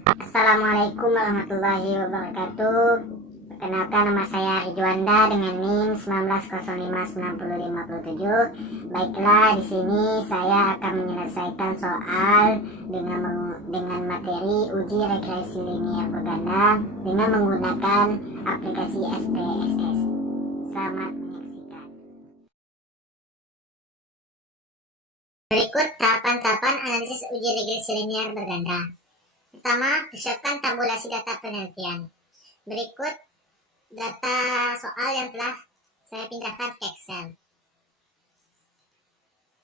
Assalamualaikum warahmatullahi wabarakatuh. Perkenalkan, nama saya Ridwanda dengan NIM 19059057. Baiklah, di sini saya akan menyelesaikan soal dengan materi uji regresi linear berganda dengan menggunakan aplikasi SPSS. Selamat menyaksikan. Berikut tahapan-tahapan analisis uji regresi linear berganda. Pertama, persiapkan tabulasi data penelitian. Berikut data soal yang telah saya pindahkan ke Excel.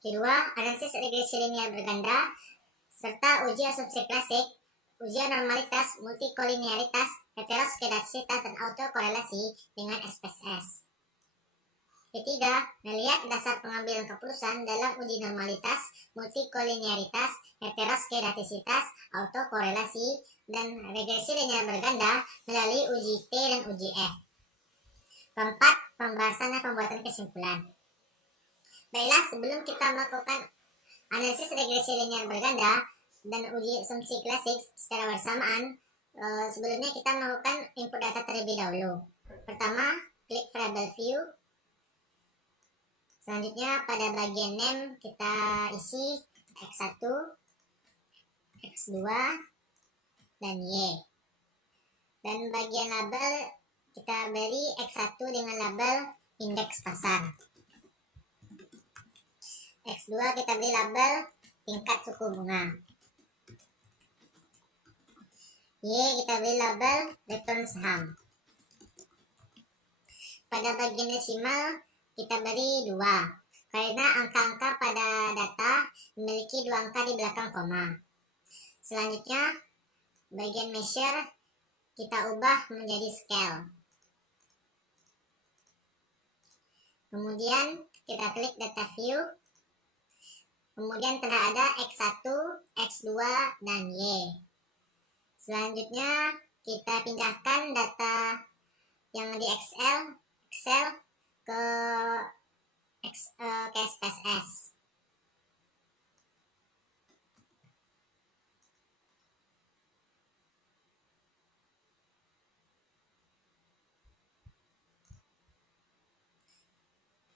Kedua, analisis regresi linear berganda serta uji asumsi klasik, uji normalitas, multikolinearitas, heteroskedastisitas, dan autokorelasi dengan SPSS. Ketiga, melihat dasar pengambilan keputusan dalam uji normalitas, multikolinearitas, heteroskedastisitas, autokorelasi, dan regresi linear berganda melalui uji T dan uji F. Keempat, pembahasan dan pembuatan kesimpulan. Baiklah, sebelum kita melakukan analisis regresi linear berganda dan uji asumsi klasik secara bersamaan, sebelumnya kita melakukan input data terlebih dahulu. Pertama, klik variable view. Selanjutnya pada bagian name kita isi X1, X2, dan Y. Dan bagian label kita beri X1 dengan label indeks pasar. X2 kita beri label tingkat suku bunga. Y kita beri label return saham. Pada bagian desimal kita beri 2 karena angka-angka pada data memiliki 2 angka di belakang koma. Selanjutnya bagian measure kita ubah menjadi scale. Kemudian kita klik data view. Kemudian telah ada X1, X2, dan Y. Selanjutnya kita pindahkan data yang di Excel ke SPSS.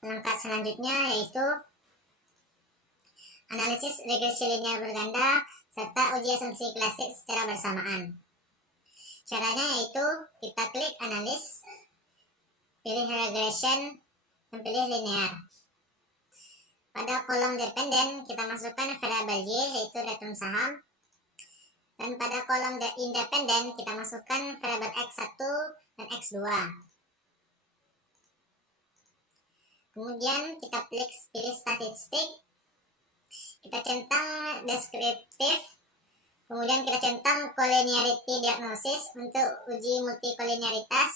Langkah selanjutnya yaitu analisis regresi linear berganda serta uji asumsi klasik secara bersamaan. Caranya yaitu kita klik analis, pilih regression, dan pilih linear. Pada kolom dependen kita masukkan variabel Y yaitu return saham, dan pada kolom independen kita masukkan variabel X1 dan X2. Kemudian kita pilih statistik, kita centang deskriptif, kemudian kita centang collinearity diagnosis untuk uji multikolinearitas,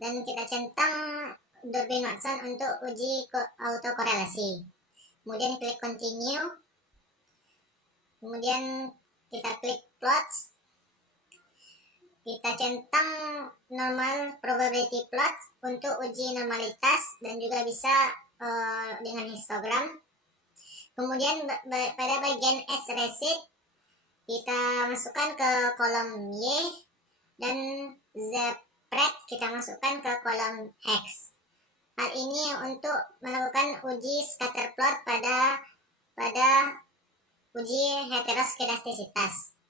dan kita centang Durbin-Watson untuk uji autokorelasi. Kemudian klik continue, kemudian kita klik plot, kita centang normal probability plot untuk uji normalitas dan juga bisa dengan histogram. Kemudian pada bagian S receipt kita masukkan ke kolom Y, dan Z spread kita masukkan ke kolom X. Hal ini untuk melakukan uji scatter plot pada uji heteroskedastisitas.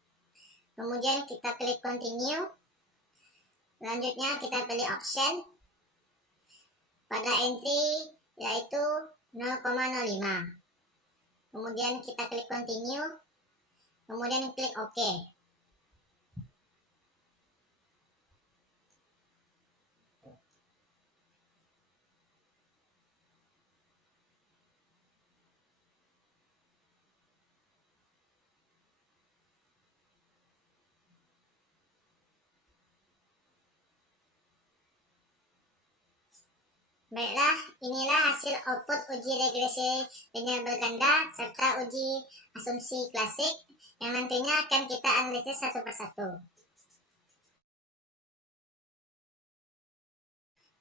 Kemudian kita klik continue. Selanjutnya kita pilih option. Pada entry yaitu 0,05. Kemudian kita klik continue. Kemudian klik OK. Baiklah, inilah hasil output uji regresi linear berganda serta uji asumsi klasik yang nantinya akan kita analisis satu persatu.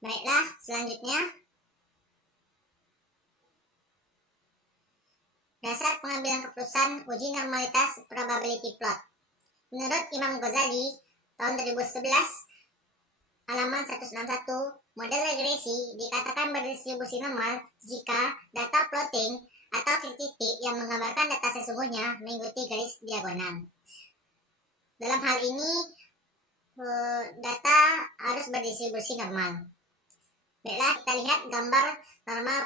Baiklah, selanjutnya dasar pengambilan keputusan uji normalitas probability plot. Menurut Imam Ghazali, tahun 2011, halaman 161, model regresi dikatakan berdistribusi normal jika data plotting atau titik-titik yang menggambarkan data sesungguhnya mengikuti garis diagonal. Dalam hal ini, data harus berdistribusi normal. Baiklah, kita lihat gambar normal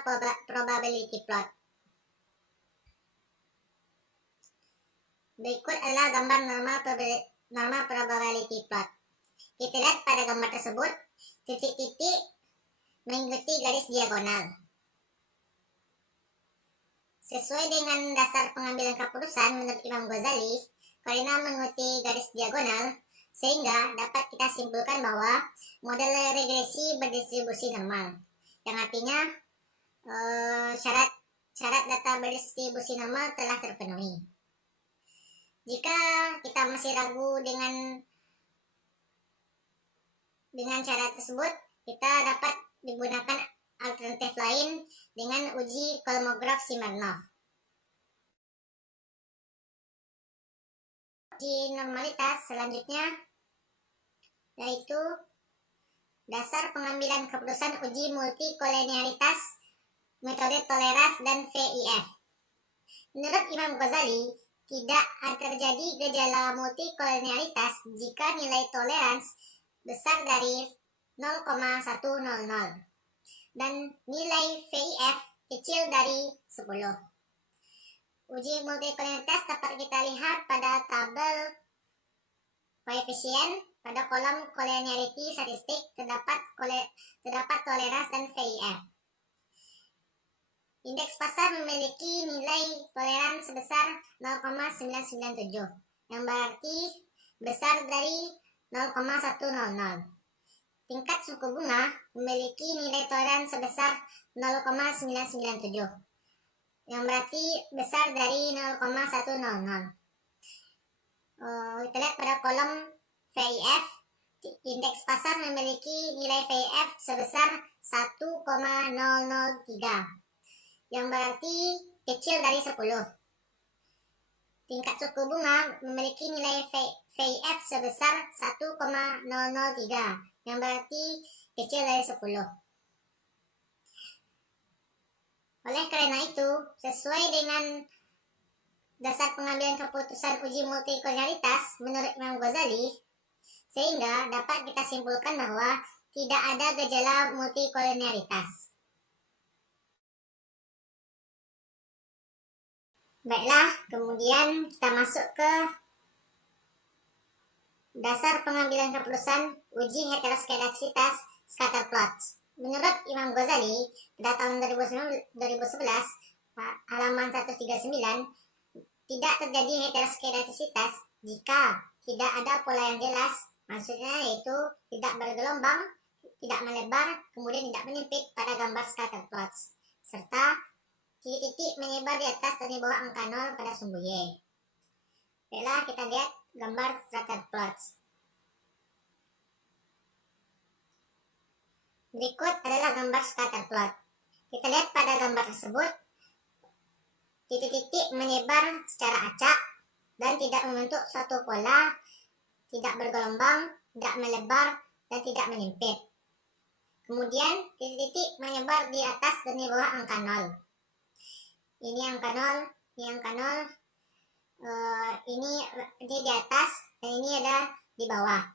probability plot. Berikut adalah gambar normal probability plot. Kita lihat pada gambar tersebut, titik-titik mengikuti garis diagonal. Sesuai dengan dasar pengambilan keputusan menurut Imam Ghazali, karena mengikuti garis diagonal, sehingga dapat kita simpulkan bahwa model regresi berdistribusi normal, yang artinya syarat data berdistribusi normal telah terpenuhi. Jika kita masih ragu dengan syarat tersebut, kita dapat menggunakan alternatif lain dengan uji Kolmogorov Smirnov. Uji normalitas selanjutnya yaitu dasar pengambilan keputusan uji multikolinearitas, metode toleransi dan VIF. Menurut Imam Ghazali, tidak terjadi gejala multikolinearitas jika nilai toleransi besar dari 0,100 dan nilai VIF kecil dari 10. Uji multikolinearitas dapat kita lihat pada tabel koefisien. Pada kolom collinearity statistik terdapat toleransi dan VIF. Indeks pasar memiliki nilai toleransi sebesar 0,997, yang berarti besar dari 0,100. Tingkat suku bunga memiliki nilai toleransi sebesar 0,997, yang berarti besar dari 0,100. Kita lihat pada kolom VIF, indeks pasar memiliki nilai VIF sebesar 1,003, yang berarti kecil dari 10. Tingkat suku bunga memiliki nilai VIF sebesar 1,003, yang berarti kecil dari 10. Oleh karena itu, sesuai dengan dasar pengambilan keputusan uji multikolinearitas menurut Imam Ghazali, sehingga dapat kita simpulkan bahwa tidak ada gejala multikolinearitas. Baiklah, kemudian kita masuk ke dasar pengambilan keputusan uji heteroskedastisitas scatter plots. Menurut Imam Ghazali, pada tahun 2011, halaman 139, tidak terjadi heteroskedastisitas jika tidak ada pola yang jelas, maksudnya yaitu tidak bergelombang, tidak melebar, kemudian tidak menyempit pada gambar scatter plots, serta titik-titik menyebar di atas dan di bawah angka 0 pada sumbu Y. Baiklah, kita lihat gambar scatter plots. Berikut adalah gambar scatter plot. Kita lihat pada gambar tersebut, titik-titik menyebar secara acak dan tidak membentuk suatu pola, tidak bergelombang, tidak melebar, dan tidak menyempit. Kemudian titik-titik menyebar di atas dan di bawah angka 0. Ini angka 0, ini angka 0, ini di atas, dan ini ada di bawah.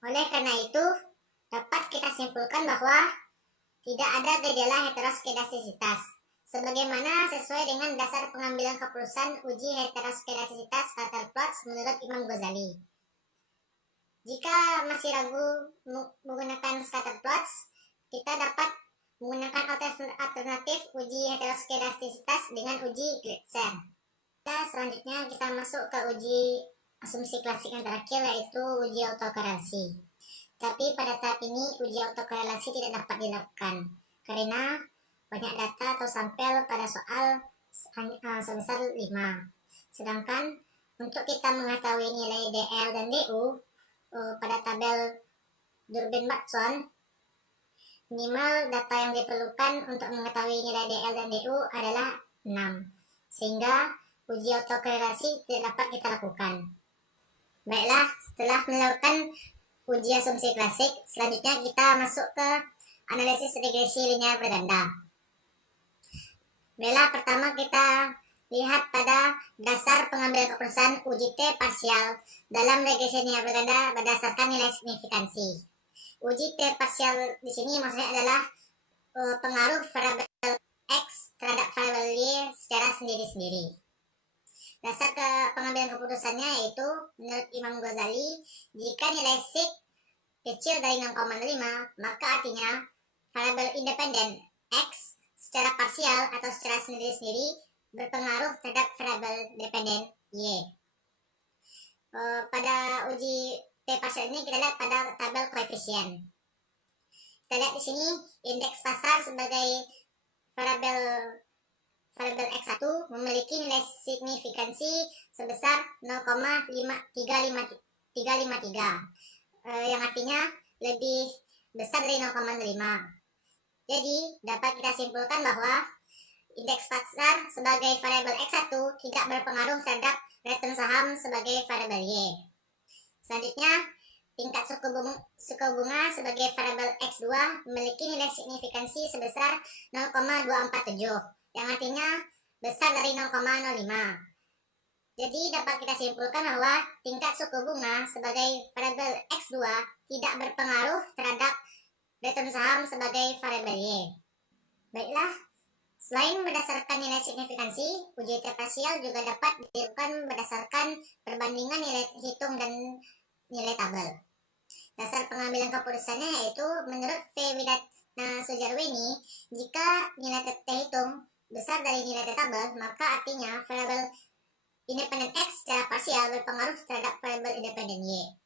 Oleh karena itu, dapat kita simpulkan bahwa tidak ada gejala heteroskedastisitas, sebagaimana sesuai dengan dasar pengambilan keputusan uji heteroskedastisitas scatter plots menurut Imam Ghazali. Jika masih ragu menggunakan scatter plots, kita dapat menggunakan alternatif uji heteroskedastisitas dengan uji Gleitzer. Selanjutnya kita masuk ke uji asumsi klasik yang terakhir, yaitu uji autokorelasi. Tapi pada tahap ini uji autokorelasi tidak dapat dilakukan karena banyak data atau sampel pada soal sebesar 5. Sedangkan untuk kita mengetahui nilai DL dan DU pada tabel Durbin-Watson, minimal data yang diperlukan untuk mengetahui nilai DL dan DU adalah 6. Sehingga uji autokorelasi tidak dapat kita lakukan. Baiklah, setelah melakukan uji asumsi klasik, selanjutnya kita masuk ke analisis regresi linear berganda. Baiklah, pertama kita lihat pada dasar pengambilan keputusan uji T parsial dalam regresi linear berganda berdasarkan nilai signifikansi. Uji T parsial di sini maksudnya adalah pengaruh variabel X terhadap variabel Y secara sendiri-sendiri. Dasar pengambilan keputusannya yaitu menurut Imam Ghazali, jika nilai sig kecil dari 0,5 maka artinya variabel independen X secara parsial atau secara sendiri-sendiri berpengaruh terhadap variabel dependen Y. Pada uji T parsial ini kita lihat pada tabel koefisien. Kita lihat di sini indeks pasar sebagai variabel X1 memiliki nilai signifikansi sebesar 0,353, yang artinya lebih besar dari 0,5. Jadi dapat kita simpulkan bahwa indeks pasar sebagai variabel X1 tidak berpengaruh terhadap return saham sebagai variabel Y. Selanjutnya, tingkat suku bunga sebagai variabel X2 memiliki nilai signifikansi sebesar 0,247, yang artinya besar dari 0,05. Jadi dapat kita simpulkan bahwa tingkat suku bunga sebagai variabel X2 tidak berpengaruh terhadap return saham sebagai variabel Y. Baiklah, selain berdasarkan nilai signifikansi, uji T parsial juga dapat dilakukan berdasarkan perbandingan nilai hitung dan nilai tabel. Dasar pengambilan keputusannya yaitu menurut V. Widatna Sujarweni, jika nilai T hitung besar dari nilai T tabel, maka artinya variabel independen X secara parsial berpengaruh terhadap variabel independen Y.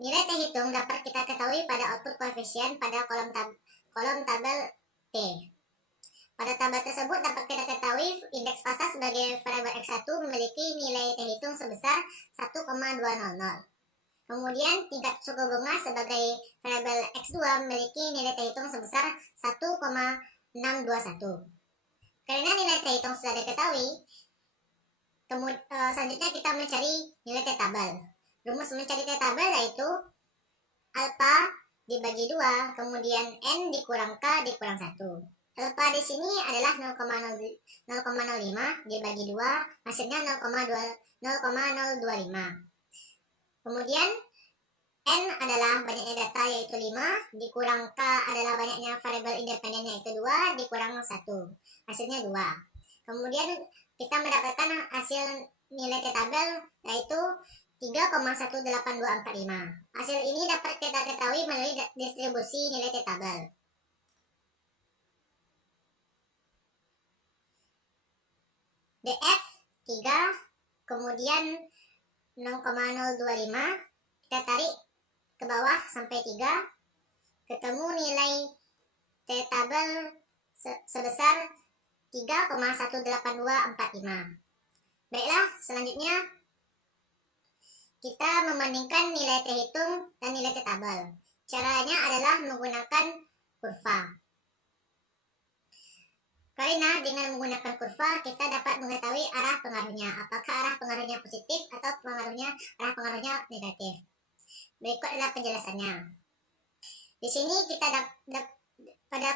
Nilai T hitung dapat kita ketahui pada output koefisien pada kolom tabel T. Pada tabel tersebut dapat kita ketahui indeks pasar sebagai variabel X1 memiliki nilai T hitung sebesar 1,200. Kemudian tingkat suku bunga sebagai variabel X2 memiliki nilai T hitung sebesar 1,621. Karena nilai T hitung sudah diketahui, selanjutnya kita mencari nilai T tabel. Rumus mencari T tabel yaitu alpha dibagi 2, kemudian N dikurang K dikurang 1. Alpha di sini adalah 0,05 dibagi 2, hasilnya 0,025. Kemudian N adalah banyaknya data yaitu 5, dikurang K adalah banyaknya variabel independen yaitu 2, dikurang 1, hasilnya 2. Kemudian kita mendapatkan hasil nilai T tabel yaitu 3,18245. Hasil ini dapat kita ketahui melalui distribusi nilai T tabel. DF 3, kemudian 0,025, kita tarik ke bawah sampai 3, ketemu nilai T tabel sebesar 3,18245. Baiklah, selanjutnya kita membandingkan nilai T hitung dan nilai T tabel. Caranya adalah menggunakan kurva. Karena dengan menggunakan kurva kita dapat mengetahui arah pengaruhnya, apakah arah pengaruhnya positif atau arah pengaruhnya negatif. Berikut adalah penjelasannya. Di sini pada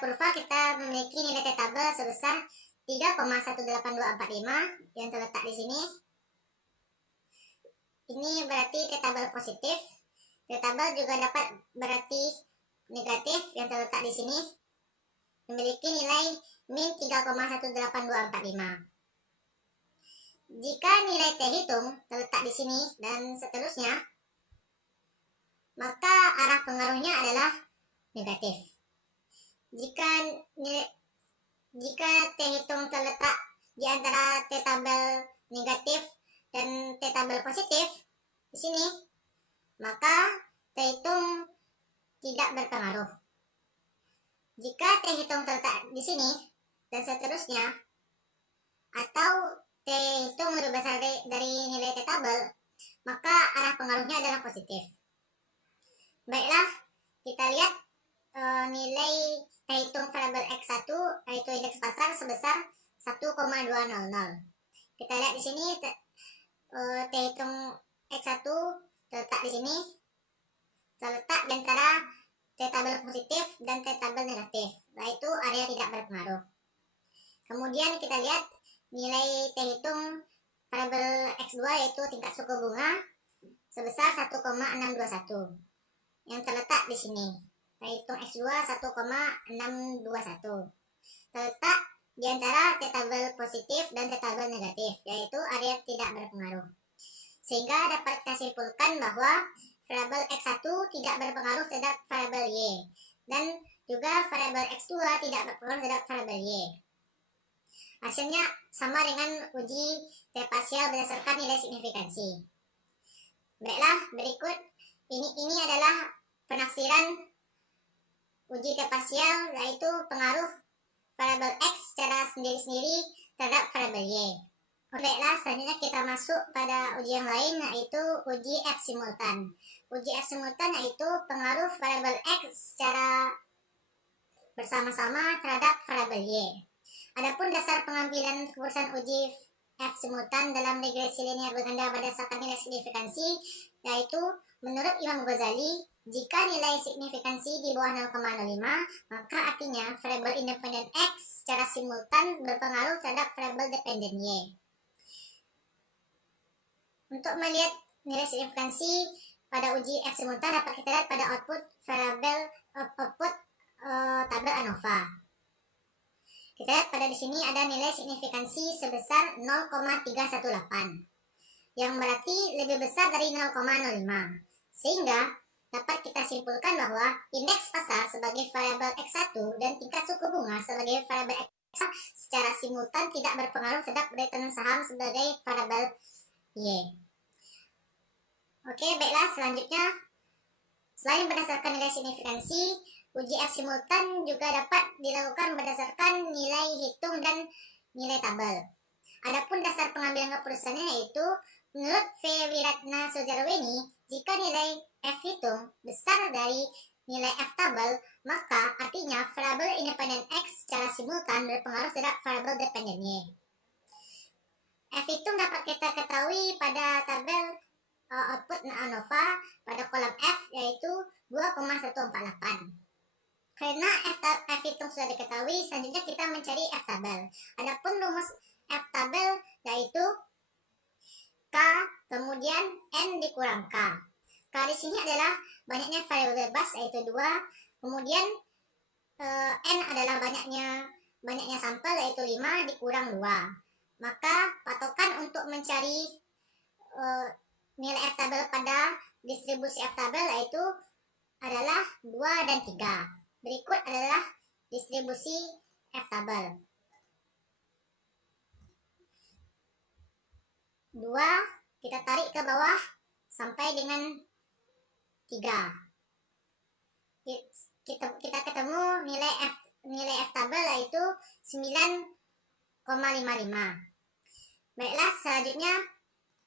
kurva kita memiliki nilai T tabel sebesar 3,18245 yang terletak di sini. Ini berarti T tabel positif. T tabel juga dapat berarti negatif yang terletak di sini. Memiliki nilai min 3,18245. Jika nilai T hitung terletak di sini dan seterusnya, maka arah pengaruhnya adalah negatif. Jika T hitung terletak di antara T tabel negatif dan T tabel positif di sini, maka T hitung tidak berpengaruh. Jika T hitung terletak di sini dan seterusnya, atau T hitung lebih besar dari nilai T tabel, maka arah pengaruhnya adalah positif. Baiklah, kita lihat nilai T hitung variabel X1 yaitu indeks pasar sebesar 1,200. Kita lihat di sini T hitung X1 terletak di sini, terletak di antara T tabel positif dan T tabel negatif, yaitu area tidak berpengaruh. Kemudian kita lihat nilai T hitung variabel X2 yaitu tingkat suku bunga sebesar 1,621 yang terletak di sini. T hitung X2 1,621 terletak di antara T tabel positif dan T tabel negatif, yaitu area tidak berpengaruh. Sehingga dapat kita simpulkan bahwa variabel X1 tidak berpengaruh terhadap variabel Y, dan juga variabel X2 tidak berpengaruh terhadap variabel Y. Hasilnya sama dengan uji T parsial berdasarkan nilai signifikansi. Baiklah, berikut ini adalah penafsiran uji T parsial, yaitu pengaruh variabel X secara sendiri-sendiri terhadap variabel Y. Baiklah, selanjutnya kita masuk pada uji yang lain, yaitu uji F simultan. Uji F simultan yaitu pengaruh variabel X secara bersama-sama terhadap variabel Y. Adapun dasar pengambilan keputusan uji F simultan dalam regresi linear berganda berdasarkan nilai signifikansi, yaitu menurut Imam Ghazali, jika nilai signifikansi di bawah 0,05, maka artinya variabel independen X secara simultan berpengaruh terhadap variabel dependen Y. Untuk melihat nilai signifikansi pada uji F simultan dapat kita lihat pada output variabel tabel ANOVA. Kita lihat pada di sini ada nilai signifikansi sebesar 0,318 yang berarti lebih besar dari 0,05, sehingga dapat kita simpulkan bahwa indeks pasar sebagai variabel X1 dan tingkat suku bunga sebagai variabel X secara simultan tidak berpengaruh terhadap return saham sebagai variabel Y. Oke, baiklah, selanjutnya selain berdasarkan nilai signifikansi, uji F simultan juga dapat dilakukan berdasarkan nilai hitung dan nilai tabel. Adapun dasar pengambilan keputusannya yaitu menurut V. Wiratna Sujarweni, jika nilai F hitung besar dari nilai F tabel, maka artinya variabel independen X secara simultan berpengaruh terhadap variabel dependen Y. F hitung dapat kita ketahui pada tabel output ANOVA pada kolom F, yaitu 2,148. Karena F hitung sudah diketahui, selanjutnya kita mencari F tabel. Adapun rumus F tabel yaitu K kemudian N dikurang K. K di sini adalah banyaknya variabel bebas yaitu 2, kemudian N adalah banyaknya sampel yaitu 5 dikurang 2. Maka patokan untuk mencari nilai F tabel pada distribusi F tabel yaitu adalah 2 dan 3. Berikut adalah distribusi F tabel. 2 kita tarik ke bawah sampai dengan 3. Kita ketemu nilai F tabel yaitu 9,55. Baiklah, selanjutnya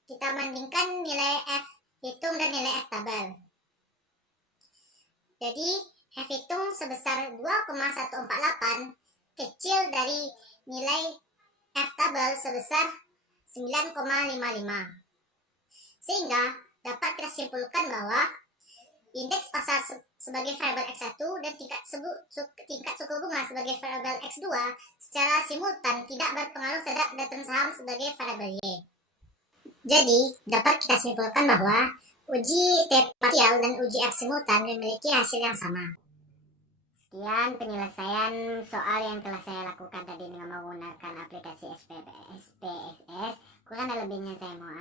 kita bandingkan nilai F hitung dan nilai F tabel. Jadi F hitung sebesar 2,148 kecil dari nilai F tabel sebesar 9,55. Sehingga dapat kita simpulkan bahwa indeks pasar sebagai variabel X1 dan tingkat suku bunga sebagai variabel X2 secara simultan tidak berpengaruh terhadap return saham sebagai variabel Y. Jadi, dapat kita simpulkan bahwa uji T parsial dan uji F simultan memiliki hasil yang sama. Sekian penyelesaian soal yang telah saya lakukan tadi dengan menggunakan aplikasi SPSS. Kurang dan lebihnya saya mohon